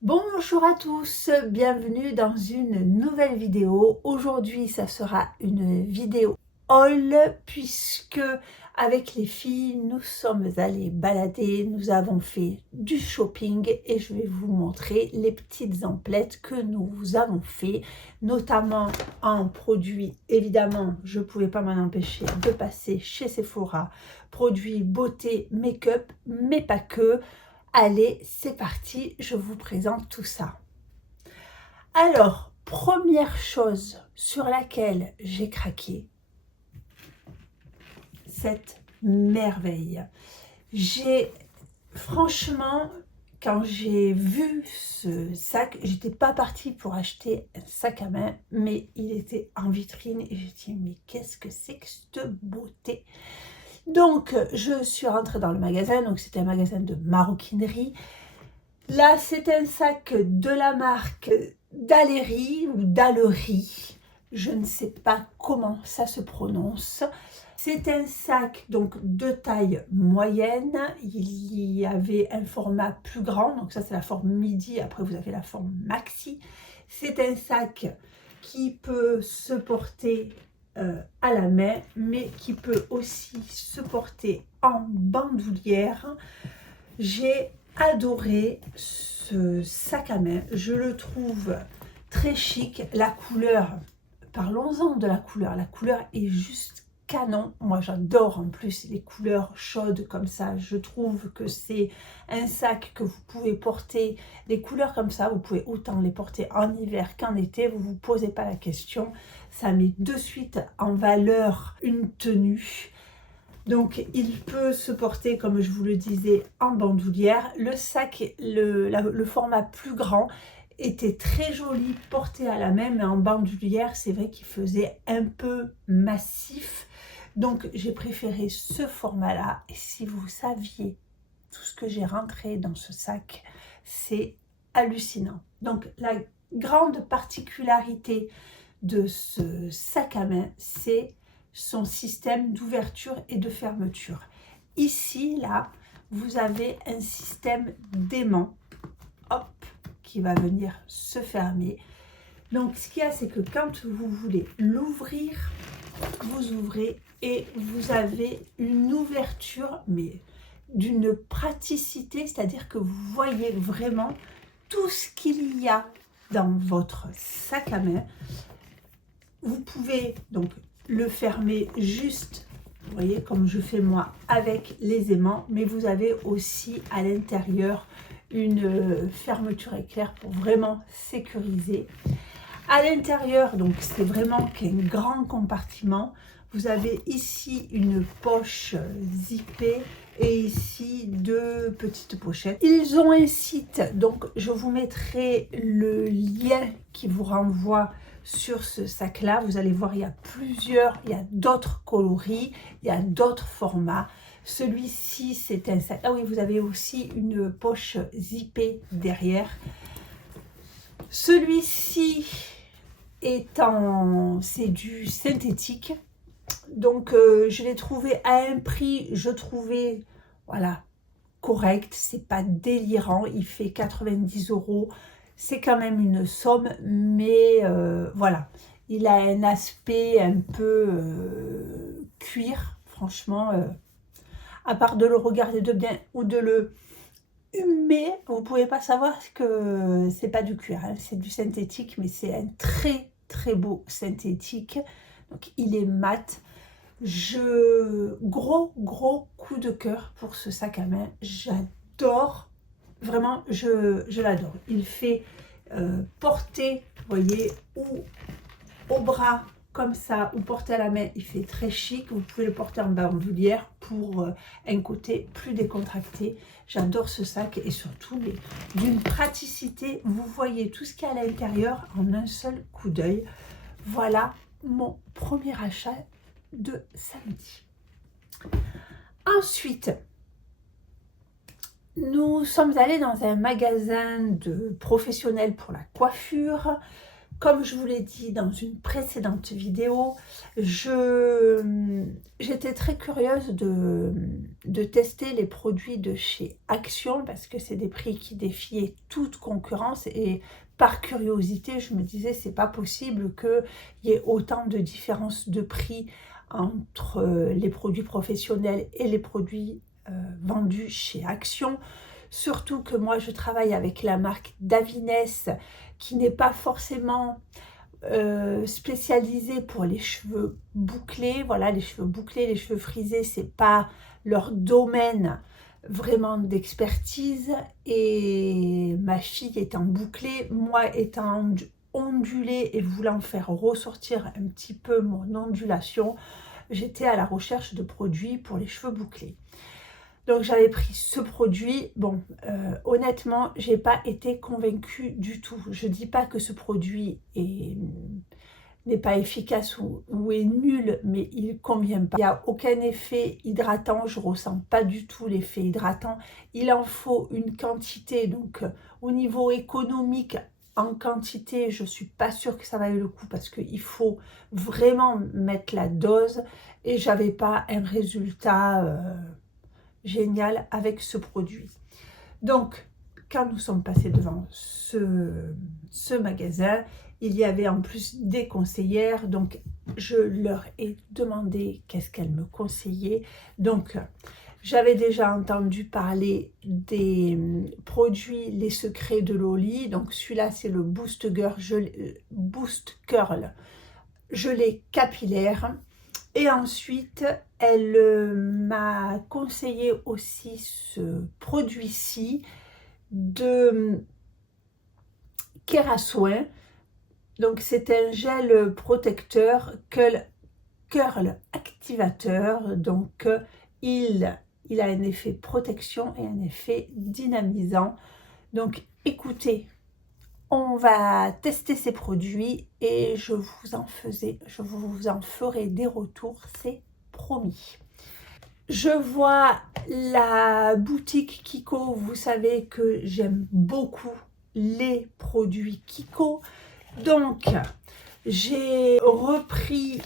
Bonjour à tous, bienvenue dans une nouvelle vidéo. Aujourd'hui, ça sera une vidéo haul puisque avec les filles, nous sommes allés balader, nous avons fait du shopping et je vais vous montrer les petites emplettes que nous avons fait, notamment en produits. Évidemment, je ne pouvais pas m'en empêcher de passer chez Sephora, produits beauté, make-up, mais pas que. Allez, c'est parti, je vous présente tout ça. Alors, première chose sur laquelle j'ai craqué, cette merveille. Franchement, quand j'ai vu ce sac, j'étais pas partie pour acheter un sac à main, mais il était en vitrine et j'ai dit, mais qu'est-ce que c'est que cette beauté? Donc, je suis rentrée dans le magasin, donc c'était un magasin de maroquinerie. Là, c'est un sac de la marque Daleri ou Dalery. Je ne sais pas comment ça se prononce. C'est un sac donc de taille moyenne. Il y avait un format plus grand. Donc ça, c'est la forme midi. Après, vous avez la forme maxi. C'est un sac qui peut se porter à la main, mais qui peut aussi se porter en bandoulière. J'ai adoré ce sac à main, je le trouve très chic. La couleur, parlons-en de la couleur est juste canon. Moi j'adore en plus les couleurs chaudes comme ça. Je trouve que c'est un sac que vous pouvez porter, les couleurs comme ça, vous pouvez autant les porter en hiver qu'en été, vous ne vous posez pas la question. Ça met de suite en valeur une tenue. Donc, il peut se porter, comme je vous le disais, en bandoulière. Le sac, le format plus grand, était très joli porté à la main, mais en bandoulière, c'est vrai qu'il faisait un peu massif. Donc, j'ai préféré ce format-là. Et si vous saviez tout ce que j'ai rentré dans ce sac, c'est hallucinant. Donc, la grande particularité de ce sac à main, c'est son système d'ouverture et de fermeture. Ici, là, vous avez un système d'aimant, hop, qui va venir se fermer. Donc, ce qu'il y a, c'est que quand vous voulez l'ouvrir, vous ouvrez et vous avez une ouverture, mais d'une praticité, c'est-à-dire que vous voyez vraiment tout ce qu'il y a dans votre sac à main. Vous pouvez donc le fermer juste, vous voyez, comme je fais moi avec les aimants, mais vous avez aussi à l'intérieur une fermeture éclair pour vraiment sécuriser. À l'intérieur, donc c'est vraiment qu'un grand compartiment. Vous avez ici une poche zippée et ici deux petites pochettes. Ils ont un site, donc je vous mettrai le lien qui vous renvoie sur ce sac là. Vous allez voir, il y a il y a d'autres coloris, il y a d'autres formats. Celui-ci, c'est un sac. Ah oui, vous avez aussi une poche zippée derrière. Celui-ci c'est du synthétique. Donc, je l'ai trouvé à un prix, je trouvais, voilà, correct. C'est pas délirant. Il fait 90 €. C'est quand même une somme, mais voilà. Il a un aspect un peu cuir, franchement. À part de le regarder de bien ou de le humer, vous pouvez pas savoir que c'est pas du cuir, hein, c'est du synthétique, mais c'est un très très beau synthétique. Donc il est mat. Gros coup de cœur pour ce sac à main. J'adore, vraiment, je l'adore. Il fait porter, vous voyez, ou au bras comme ça, ou porter à la main, il fait très chic. Vous pouvez le porter en bandoulière pour un côté plus décontracté. J'adore ce sac et surtout d'une praticité. Vous voyez tout ce qu'il y a à l'intérieur en un seul coup d'œil. Voilà mon premier achat de samedi. Ensuite, nous sommes allés dans un magasin de professionnels pour la coiffure Comme je vous l'ai dit dans une précédente vidéo, j'étais très curieuse de tester les produits de chez Action parce que c'est des prix qui défiaient toute concurrence et par curiosité, je me disais c'est pas possible qu'il y ait autant de différences de prix entre les produits professionnels et les produits vendus chez Action. Surtout que moi je travaille avec la marque Davines qui n'est pas forcément spécialisée pour les cheveux bouclés. Voilà, les cheveux bouclés, les cheveux frisés, c'est pas leur domaine vraiment d'expertise. Et ma fille étant bouclée, moi étant ondulée et voulant faire ressortir un petit peu mon ondulation, j'étais à la recherche de produits pour les cheveux bouclés. Donc j'avais pris ce produit. Bon, honnêtement, j'ai pas été convaincue du tout. Je dis pas que ce produit n'est pas efficace ou est nul, mais il convient pas. Il n'y a aucun effet hydratant, je ressens pas du tout l'effet hydratant. Il en faut une quantité, donc au niveau économique, en quantité, je suis pas sûre que ça vaille le coup parce qu'il faut vraiment mettre la dose et j'avais pas un résultat génial avec ce produit. Donc, quand nous sommes passés devant ce magasin, il y avait en plus des conseillères, donc je leur ai demandé qu'est-ce qu'elles me conseillaient. Donc, j'avais déjà entendu parler des produits Les Secrets de Loli, donc celui-là c'est le Boost Curl gelé capillaire. Et ensuite, elle m'a conseillé aussi ce produit-ci de Kerasoin. Donc, c'est un gel protecteur curl activateur. Donc, il a un effet protection et un effet dynamisant. Donc, écoutez, on va tester ces produits et je vous en ferai des retours, c'est promis. Je vois la boutique Kiko, vous savez que j'aime beaucoup les produits Kiko. Donc, j'ai repris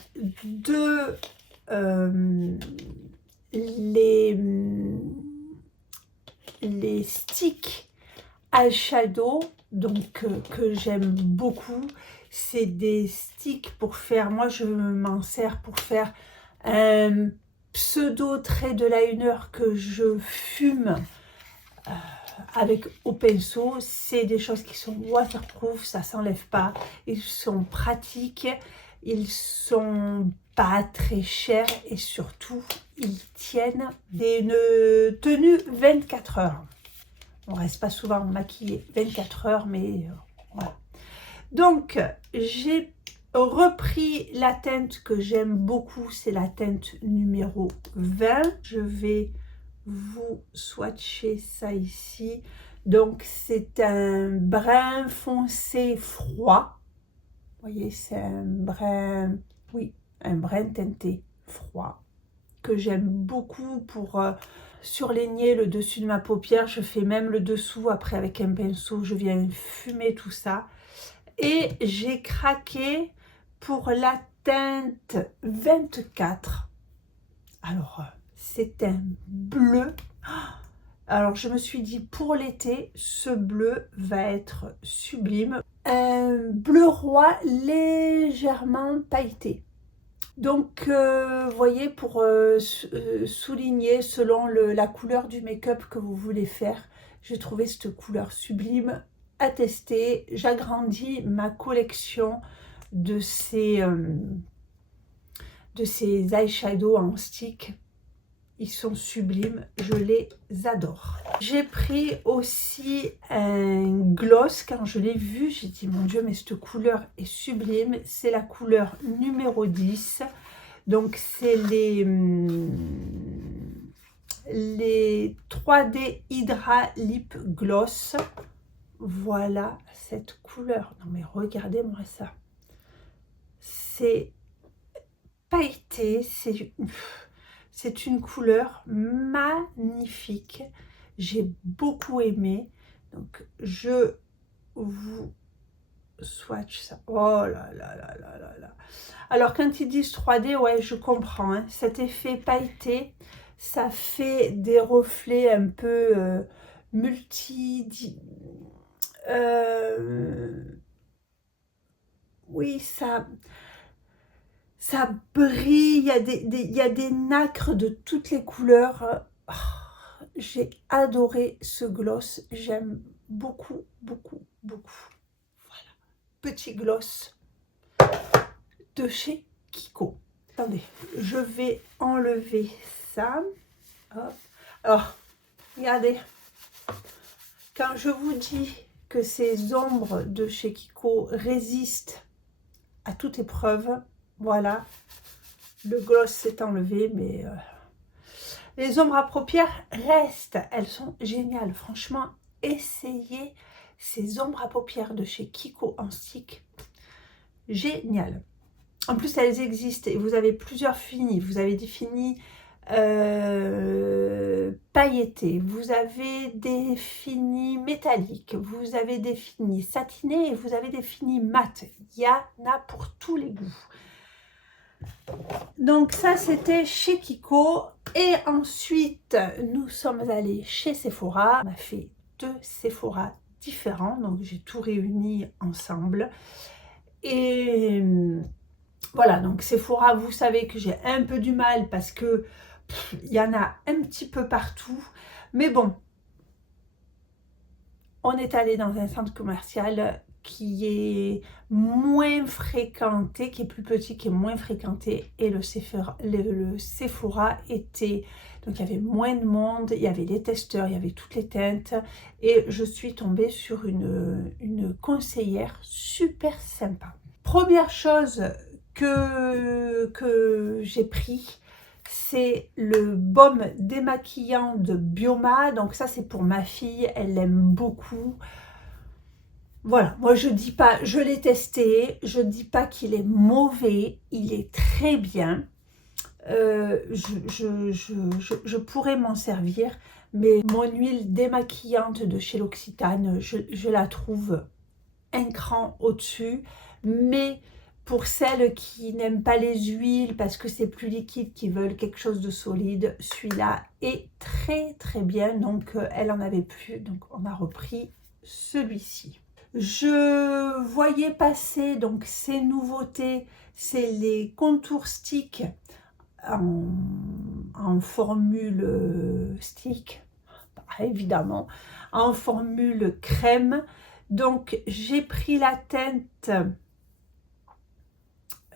les sticks eyeshadow, donc que j'aime beaucoup. C'est des sticks pour faire, moi je m'en sers pour faire un pseudo trait de liner que je fume avec au pinceau. C'est des choses qui sont waterproof, ça s'enlève pas, ils sont pratiques, ils sont pas très chers et surtout ils tiennent une tenue 24 heures. On reste pas souvent maquillé 24 heures, mais voilà. Donc, j'ai repris la teinte que j'aime beaucoup, c'est la teinte numéro 20. Je vais vous swatcher ça ici. Donc, c'est un brun foncé froid. Vous voyez, c'est un brun, oui, un brun teinté froid que j'aime beaucoup pour surligner le dessus de ma paupière. Je fais même le dessous après avec un pinceau, je viens fumer tout ça. Et j'ai craqué pour la teinte 24. Alors, c'est un bleu. Alors, je me suis dit, pour l'été, ce bleu va être sublime. Un bleu roi légèrement pailleté. Donc, vous voyez, pour souligner selon la couleur du make-up que vous voulez faire, j'ai trouvé cette couleur sublime à tester. J'agrandis ma collection de ces eyeshadows en stick. Ils sont sublimes, je les adore. J'ai pris aussi un gloss. Quand je l'ai vu, j'ai dit mon Dieu, mais cette couleur est sublime. C'est la couleur numéro 10. Donc c'est les 3D Hydra Lip Gloss. Voilà cette couleur. Non mais regardez-moi ça. C'est pailleté, c'est une couleur magnifique. J'ai beaucoup aimé. Donc je vous swatch ça. Oh là là là là là là. Alors quand ils disent 3D, ouais, je comprends. Hein. Cet effet pailleté, ça fait des reflets un peu oui, ça brille, il y a des nacres de toutes les couleurs. Oh, j'ai adoré ce gloss, j'aime beaucoup, beaucoup, beaucoup. Voilà, petit gloss de chez Kiko. Attendez, je vais enlever ça. Hop. Alors, regardez, quand je vous dis que ces ombres de chez Kiko résistent à toute épreuve, voilà, le gloss s'est enlevé, mais les ombres à paupières restent, elles sont géniales. Franchement, essayez ces ombres à paupières de chez Kiko en stick, génial. En plus, elles existent et vous avez plusieurs finis. Vous avez des finis pailletés, vous avez des finis métalliques, vous avez des finis satinés et vous avez des finis mat. Il y en a pour tous les goûts. Donc ça, c'était chez Kiko. Et ensuite, nous sommes allés chez Sephora. On a fait 2 Sephora différents. Donc j'ai tout réuni ensemble. Et voilà, donc Sephora, vous savez que j'ai un peu du mal parce que il y en a un petit peu partout. Mais bon, on est allé dans un centre commercial qui est moins fréquenté, qui est plus petit, qui est moins fréquenté. Et le Sephora était... Donc il y avait moins de monde, il y avait les testeurs, il y avait toutes les teintes. Et je suis tombée sur une conseillère super sympa. Première chose que j'ai pris, c'est le baume démaquillant de Bioma. Donc ça, c'est pour ma fille, elle l'aime beaucoup. Voilà, moi je dis pas, je l'ai testé, je dis pas qu'il est mauvais, il est très bien. Je pourrais m'en servir, mais mon huile démaquillante de chez l'Occitane, je la trouve un cran au-dessus. Mais pour celles qui n'aiment pas les huiles parce que c'est plus liquide, qui veulent quelque chose de solide, celui-là est très très bien. Donc elle en avait plus, donc on a repris celui-ci. Je voyais passer donc ces nouveautés, c'est les contours stick en formule stick, évidemment, en formule crème. Donc j'ai pris la teinte,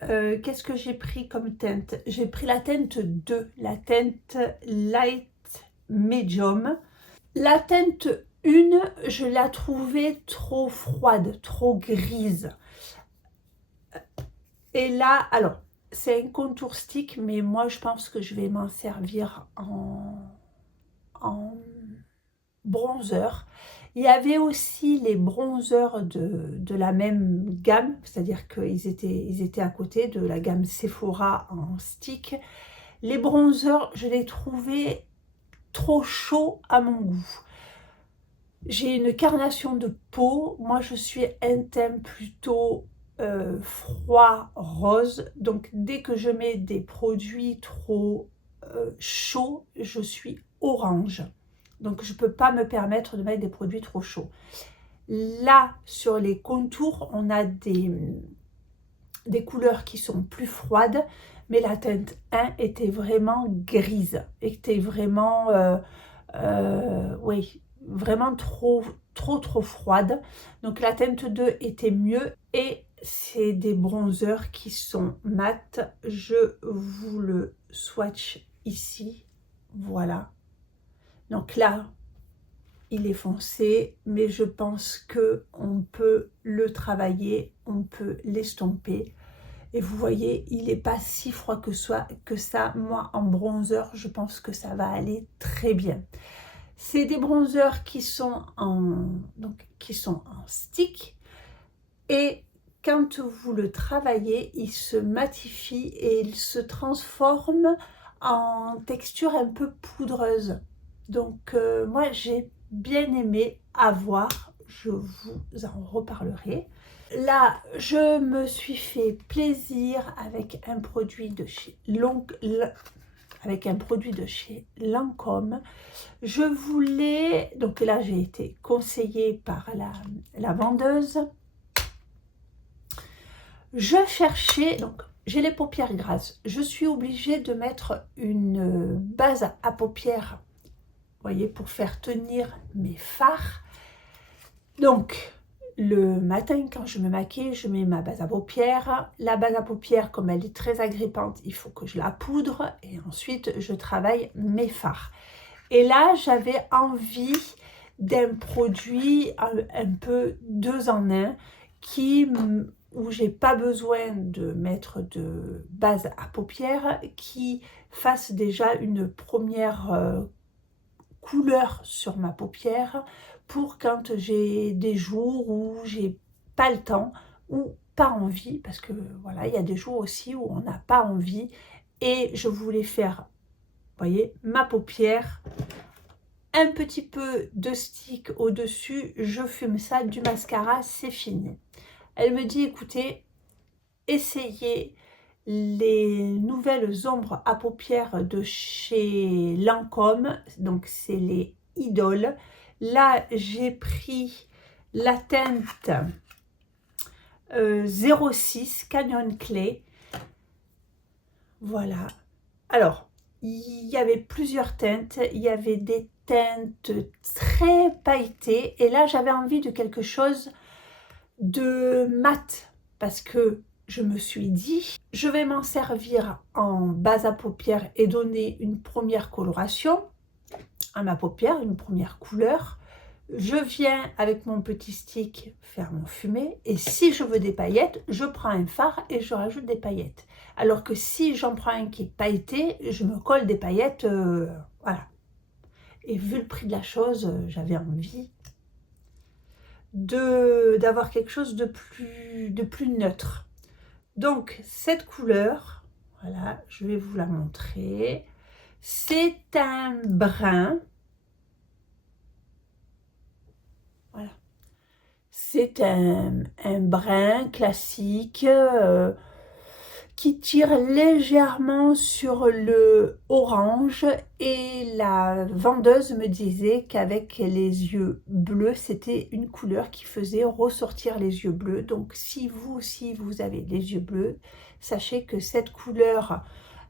qu'est-ce que j'ai pris comme teinte? J'ai pris la teinte 2, la teinte light medium. La teinte 1, je la trouvais trop froide, trop grise. Et là, alors, c'est un contour stick, mais moi je pense que je vais m'en servir en bronzer. Il y avait aussi les bronzers de la même gamme, c'est-à-dire qu'ils étaient à côté de la gamme Sephora en stick. Les bronzers, je les trouvais trop chauds à mon goût. J'ai une carnation de peau, moi je suis un teint plutôt froid rose, donc dès que je mets des produits trop chauds, je suis orange. Donc je ne peux pas me permettre de mettre des produits trop chauds. Là, sur les contours, on a des couleurs qui sont plus froides, mais la teinte 1 était vraiment grise, était vraiment, oui, vraiment trop froide. Donc la teinte 2 était mieux et c'est des bronzers qui sont mat. Je vous le swatch ici, voilà. Donc là, il est foncé, mais je pense que on peut le travailler, on peut l'estomper. Et vous voyez, il n'est pas si froid que ça. Moi, en bronzer, je pense que ça va aller très bien. C'est des bronzers qui sont en stick. Et quand vous le travaillez, il se matifie et il se transforme en texture un peu poudreuse. Donc moi j'ai bien aimé avoir, je vous en reparlerai. Là, je me suis fait plaisir avec un produit de chez Lancôme. Je voulais, donc là j'ai été conseillée par la vendeuse. Je cherchais, donc j'ai les paupières grasses. Je suis obligée de mettre une base à paupières, vous voyez, pour faire tenir mes fards. Donc, le matin, quand je me maquille, je mets ma base à paupières. La base à paupières, comme elle est très agrippante, il faut que je la poudre. Et ensuite, je travaille mes fards. Et là, j'avais envie d'un produit un peu 2 en 1 où j'ai pas besoin de mettre de base à paupières, qui fasse déjà une première couleur sur ma paupière pour quand j'ai des jours où j'ai pas le temps ou pas envie, parce que voilà, il y a des jours aussi où on n'a pas envie, et je voulais faire, vous voyez, ma paupière, un petit peu de stick au-dessus, je fume ça, du mascara, c'est fini. Elle me dit, écoutez, essayez les nouvelles ombres à paupières de chez Lancôme, donc c'est les Idoles. Là, j'ai pris la teinte 06 Canyon Clay. Voilà. Alors, il y avait plusieurs teintes. Il y avait des teintes très pailletées. Et là, j'avais envie de quelque chose de mat. Parce que je me suis dit, je vais m'en servir en base à paupières et donner une première coloration à ma paupière, une première couleur. Je viens avec mon petit stick faire mon fumé, et si je veux des paillettes, je prends un fard et je rajoute des paillettes. Alors que si j'en prends un qui est pailleté, je me colle des paillettes, voilà. Et vu le prix de la chose, j'avais envie d'avoir quelque chose de plus neutre. Donc cette couleur, voilà, je vais vous la montrer. C'est un brun. Voilà. C'est un brun classique qui tire légèrement sur le orange, et la vendeuse me disait qu'avec les yeux bleus, c'était une couleur qui faisait ressortir les yeux bleus. Donc si vous aussi vous avez les yeux bleus, sachez que cette couleur,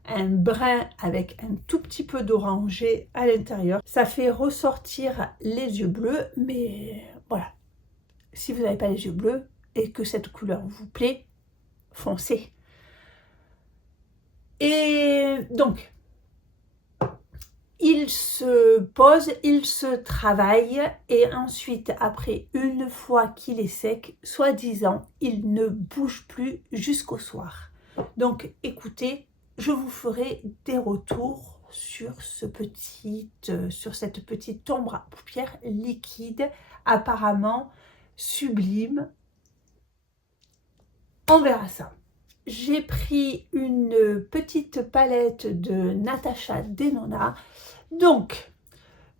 un brun avec un tout petit peu d'orangé à l'intérieur, ça fait ressortir les yeux bleus. Mais voilà, si vous n'avez pas les yeux bleus et que cette couleur vous plaît, foncez. Et donc, il se pose, il se travaille, et ensuite, après, une fois qu'il est sec, soi-disant, il ne bouge plus jusqu'au soir. Donc, écoutez, je vous ferai des retours sur cette petite ombre à paupières liquide, apparemment sublime. On verra ça. J'ai pris une petite palette de Natasha Denona. Donc,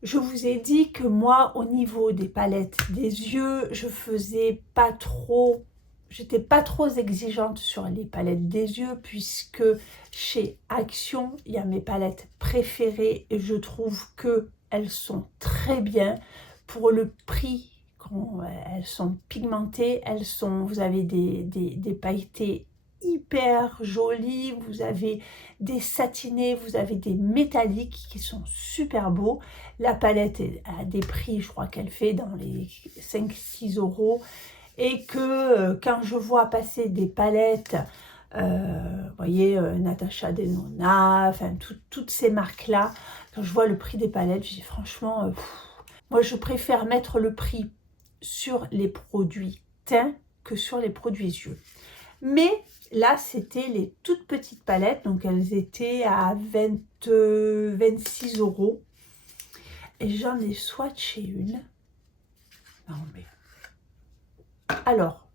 je vous ai dit que moi, au niveau des palettes des yeux, j'étais pas trop exigeante sur les palettes des yeux, puisque chez Action, il y a mes palettes préférées et je trouve que elles sont très bien pour le prix. Elles sont pigmentées, vous avez des pailletés hyper jolies, vous avez des satinés, vous avez des métalliques qui sont super beaux. La palette a des prix, je crois qu'elle fait dans les 5-6 €, et que quand je vois passer des palettes, vous voyez, Natasha Denona, enfin toutes ces marques là, quand je vois le prix des palettes, je dis franchement, moi je préfère mettre le prix sur les produits teints que sur les produits yeux. Mais là, c'était les toutes petites palettes, donc elles étaient à 26 €. Et j'en ai swatché une. Non mais... Alors,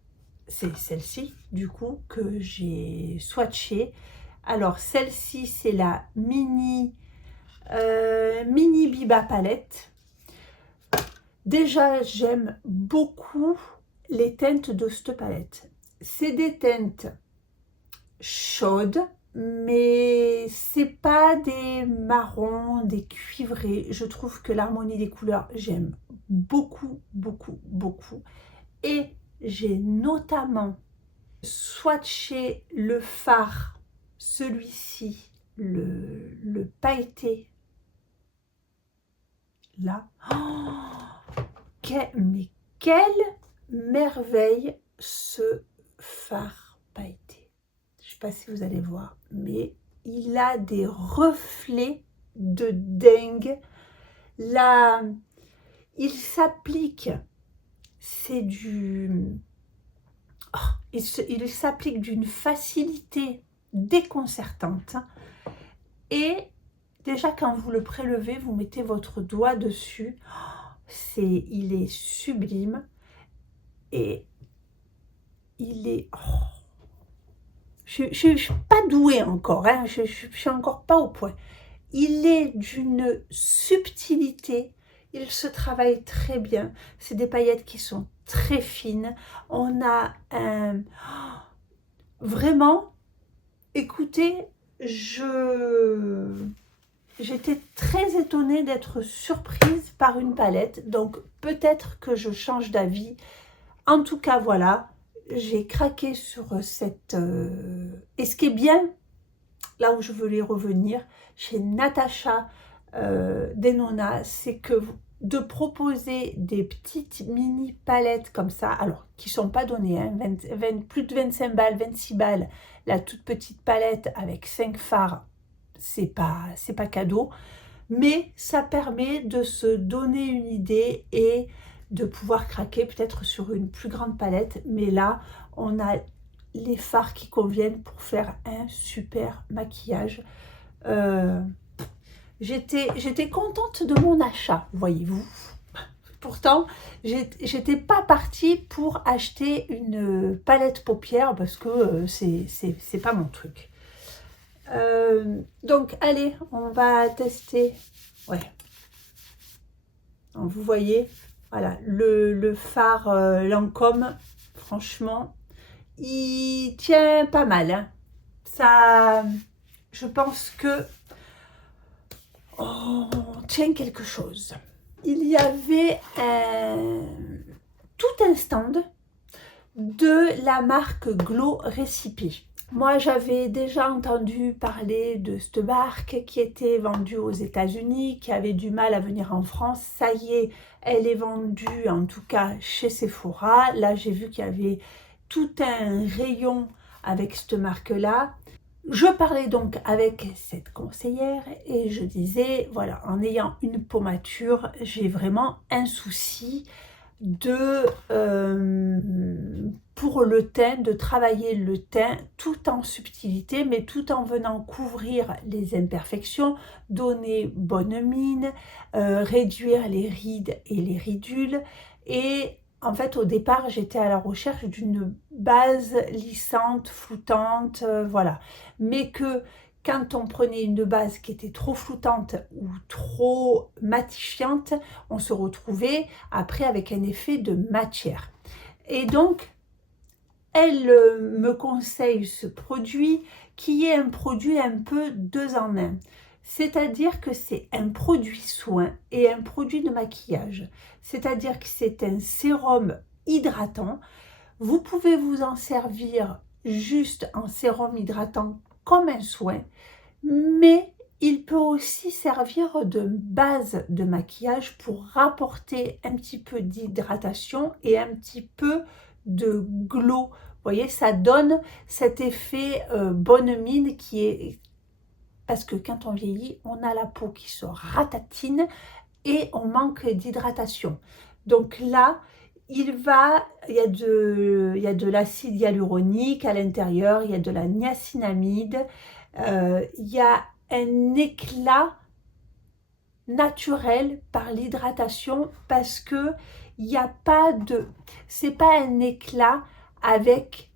c'est celle-ci, du coup, que j'ai swatché. Alors, celle-ci, c'est la mini Biba palette. Déjà, j'aime beaucoup les teintes de cette palette. C'est des teintes chaudes, mais c'est pas des marrons, des cuivrés. Je trouve que l'harmonie des couleurs, j'aime beaucoup, beaucoup, beaucoup. Et j'ai notamment swatché le fard, celui-ci, le pailleté, là. Oh, mais quelle merveille ce fard pailleté. Je ne sais pas si vous allez voir, mais il a des reflets de dingue. Là, il s'applique, c'est du... Oh, il s'applique d'une facilité déconcertante. Et déjà, quand vous le prélevez, vous mettez votre doigt dessus. Il est sublime. Et il est... Oh, je ne suis pas douée encore, hein, je ne suis encore pas au point. Il est d'une subtilité, il se travaille très bien. C'est des paillettes qui sont très fines. On a un... Vraiment, écoutez, j'étais très étonnée d'être surprise par une palette. Donc peut-être que je change d'avis. En tout cas, voilà, j'ai craqué sur cette... Et ce qui est bien, là où je voulais revenir, chez Natasha Denona, c'est que de proposer des petites mini palettes comme ça, alors qui ne sont pas données, hein, plus de 25 balles, 26 balles, la toute petite palette avec 5 fards, c'est pas cadeau, mais ça permet de se donner une idée et de pouvoir craquer peut-être sur une plus grande palette. Mais là, on a les fards qui conviennent pour faire un super maquillage. J'étais contente de mon achat, voyez-vous. Pourtant, j'étais pas partie pour acheter une palette paupières parce que c'est pas mon truc. Donc, allez, on va tester. Ouais. Donc, vous voyez, voilà, le fard Lancôme, franchement, il tient pas mal. Hein. Ça, je pense que on tient quelque chose. Il y avait tout un stand de la marque Glow Recipe. Moi, j'avais déjà entendu parler de cette marque qui était vendue aux États-Unis, qui avait du mal à venir en France. Ça y est, elle est vendue, en tout cas chez Sephora. Là, j'ai vu qu'il y avait tout un rayon avec cette marque-là. Je parlais donc avec cette conseillère et je disais, voilà, en ayant une pomature, j'ai vraiment un souci pour le teint, de travailler le teint tout en subtilité, mais tout en venant couvrir les imperfections, donner bonne mine, réduire les rides et les ridules. Et en fait, au départ, j'étais à la recherche d'une base lissante, floutante, voilà. Mais que quand on prenait une base qui était trop floutante ou trop matifiante, on se retrouvait après avec un effet de matière. Et donc, elle me conseille ce produit qui est un produit un peu 2 en 1. C'est-à-dire que c'est un produit soin et un produit de maquillage. C'est-à-dire que c'est un sérum hydratant. Vous pouvez vous en servir juste en sérum hydratant comme un soin, mais il peut aussi servir de base de maquillage pour rapporter un petit peu d'hydratation et un petit peu de glow. Vous voyez, ça donne cet effet bonne mine qui est... Parce que quand on vieillit, on a la peau qui se ratatine et on manque d'hydratation. Donc là, il y a de l'acide hyaluronique à l'intérieur, il y a de la niacinamide, il y a un éclat naturel par l'hydratation parce que il n'y a pas de... C'est pas un éclat avec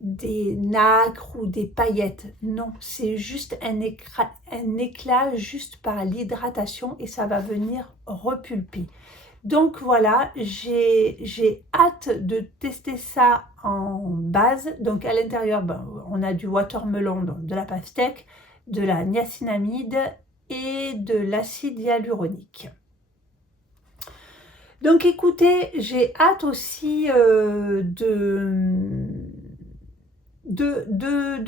des nacres ou des paillettes. Non, c'est juste un éclat juste par l'hydratation et ça va venir repulper. Donc voilà, j'ai hâte de tester ça en base. Donc à l'intérieur, ben, on a du watermelon, donc de la pastèque, de la niacinamide et de l'acide hyaluronique. Donc écoutez, j'ai hâte aussi de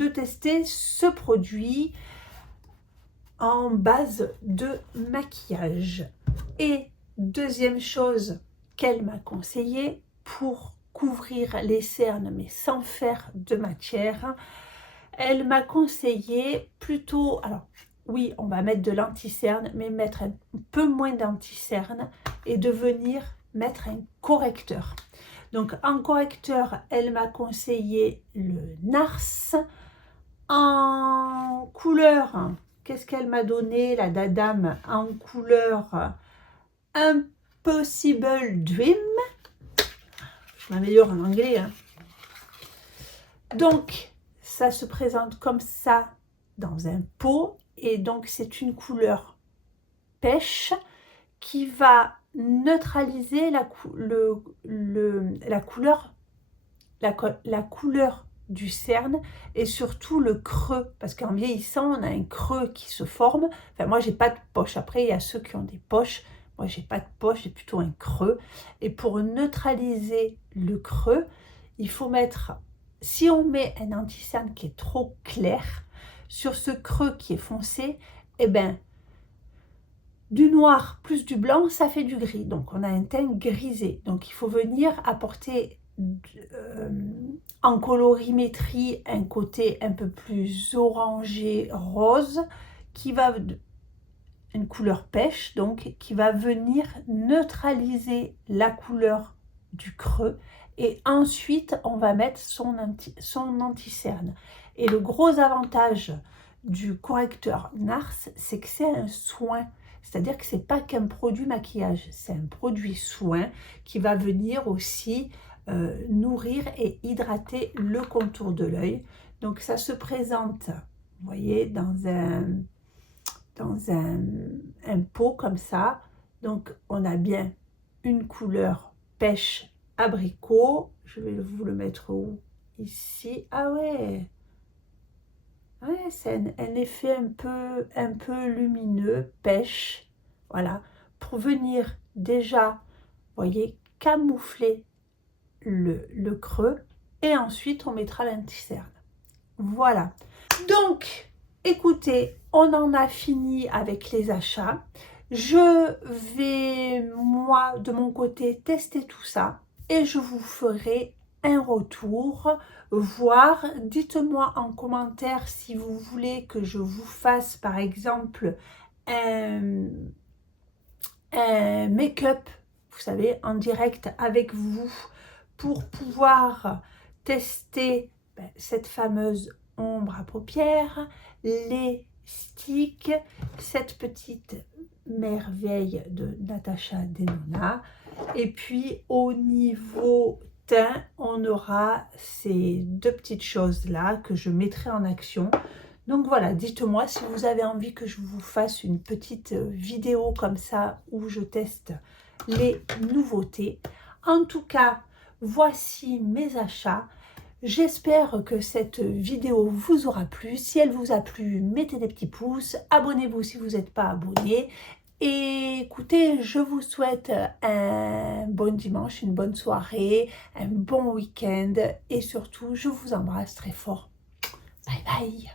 tester ce produit en base de maquillage. Et deuxième chose qu'elle m'a conseillé pour couvrir les cernes mais sans faire de matière, elle m'a conseillé plutôt, alors oui, on va mettre de l'anti-cerne, mais mettre un peu moins d'anti-cerne et de venir mettre un correcteur. Donc en correcteur, elle m'a conseillé le NARS en couleur. Qu'est-ce qu'elle m'a donné, la dame, en couleur Impossible Dream. Je m'améliore en anglais. Hein. Donc, ça se présente comme ça dans un pot. Et donc, c'est une couleur pêche qui va neutraliser la couleur du cerne et surtout le creux, parce qu'en vieillissant on a un creux qui se forme. Enfin, moi j'ai pas de poche, après il y a ceux qui ont des poches, moi j'ai pas de poche, j'ai plutôt un creux. Et pour neutraliser le creux, il faut mettre, si on met un anti-cerne qui est trop clair sur ce creux qui est foncé, et ben du noir plus du blanc, ça fait du gris. Donc, on a un teint grisé. Donc, il faut venir apporter en colorimétrie un côté un peu plus orangé, rose, qui va, une couleur pêche, donc, qui va venir neutraliser la couleur du creux. Et ensuite, on va mettre son anti-cerne. Et le gros avantage du correcteur NARS, c'est que c'est un soin. C'est-à-dire que ce n'est pas qu'un produit maquillage, c'est un produit soin qui va venir aussi nourrir et hydrater le contour de l'œil. Donc ça se présente, vous voyez, dans un pot comme ça. Donc on a bien une couleur pêche abricot. Je vais vous le mettre où? Ici. Ah ouais! Ouais, c'est un effet un peu lumineux, pêche, voilà, pour venir déjà, vous voyez, camoufler le creux, et ensuite on mettra l'anti-cerne. Voilà. Donc, écoutez, on en a fini avec les achats. Je vais, moi, de mon côté, tester tout ça, et je vous ferai un retour, voir, dites-moi en commentaire si vous voulez que je vous fasse par exemple un make-up, vous savez, en direct avec vous pour pouvoir tester cette fameuse ombre à paupières, les sticks, cette petite merveille de Natasha Denona. Et puis au niveau teint, on aura ces deux petites choses là que je mettrai en action. Donc voilà, dites-moi si vous avez envie que je vous fasse une petite vidéo comme ça où je teste les nouveautés. En tout cas, voici mes achats. J'espère que cette vidéo vous aura plu. Si elle vous a plu, mettez des petits pouces. Abonnez-vous si vous n'êtes pas abonné. Et écoutez, je vous souhaite un bon dimanche, une bonne soirée, un bon week-end. Et surtout, je vous embrasse très fort. Bye bye.